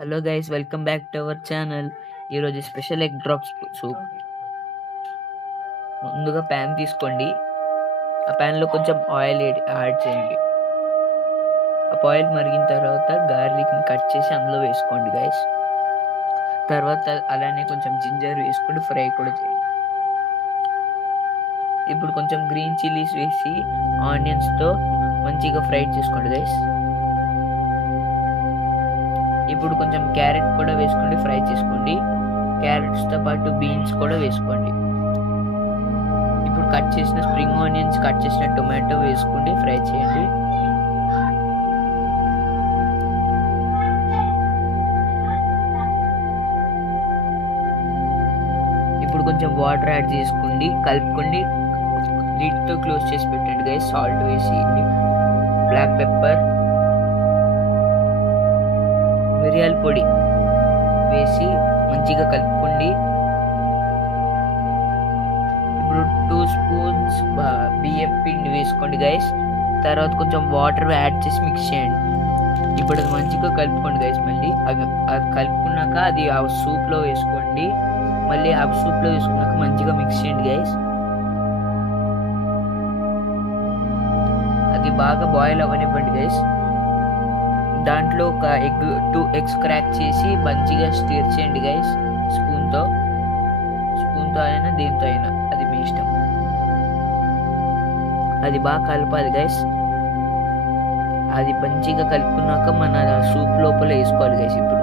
Hello guys, welcome back to our channel. ఈరోజు special egg drops soup. ముందుగా pan తీసుకోండి. ఆ ప్యాన్లో కొంచెం ఆయిల్ యాడ్ చేయండి. ఆ ఆయిల్ మరిగిన తర్వాత గార్లిక్ని కట్ చేసి అందులో వేసుకోండి గైస్. తర్వాత అలానే కొంచెం జింజర్ వేసుకొని ఫ్రై కూడా చేయండి. ఇప్పుడు కొంచెం గ్రీన్ చిల్లీస్ వేసి ఆనియన్స్తో మంచిగా ఫ్రై చేసుకోండి గైస్. ఇప్పుడు కొంచెం క్యారెట్ కూడా వేసుకోండి, ఫ్రై చేసుకోండి. క్యారెట్స్తో పాటు బీన్స్ కూడా వేసుకోండి. ఇప్పుడు కట్ చేసిన స్ప్రింగ్ ఆనియన్స్, కట్ చేసిన టొమాటో వేసుకోండి, ఫ్రై చేయండి. ఇప్పుడు కొంచెం వాటర్ యాడ్ చేసుకోండి, కలుపుకోండి. లిడ్తో క్లోజ్ చేసి పెట్టండి గైస్. సాల్ట్ వేసి, బ్లాక్ పెప్పర్, మిరియాల పొడి వేసి మంచిగా కలుపుకోండి. ఇప్పుడు 2 స్పూన్స్ బియ్యం పిండి వేసుకోండి గైస్. తర్వాత కొంచెం వాటర్ యాడ్ చేసి మిక్స్ చేయండి. ఇప్పుడు అది మంచిగా కలుపుకోండి గైస్. మళ్ళీ అది కలుపుకున్నాక అది ఆ సూప్లో వేసుకోండి. మళ్ళీ ఆ సూప్లో వేసుకున్నాక మంచిగా మిక్స్ చేయండి గైస్. అది బాగా బాయిల్ అవ్వనివ్వండి గైస్. దాంట్లో ఒక 2 ఎగ్స్ క్రాక్ చేసి మంచిగా స్టిర్ చేయండి గైస్. స్పూన్తో అయినా దేంతో అయినా, అది మీ ఇష్టం. అది బాగా కలపాలి గైస్. అది మంచిగా కలుపుకున్నాక మన సూప్ లోపల వేసుకోవాలి గైస్. ఇప్పుడు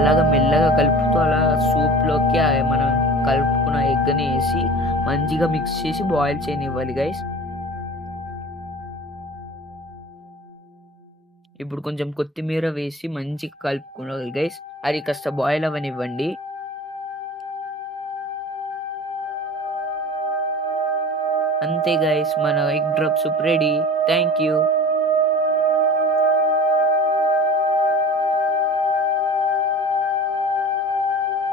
అలాగా మెల్లగా కలుపుతూ అలా సూప్లోకి మనం కలుపుకున్న ఎగ్ని వేసి మంచిగా మిక్స్ చేసి బాయిల్ చేయనివ్వాలి గైస్. ఇప్పుడు కొంచెం కొత్తిమీర వేసి మంచిగా కలుపుకోవాలి గైస్. అది కాస్త బాయిల్ అవ్వనివ్వండి. అంతే గైస్, మన egg drop soup ready. Thank you.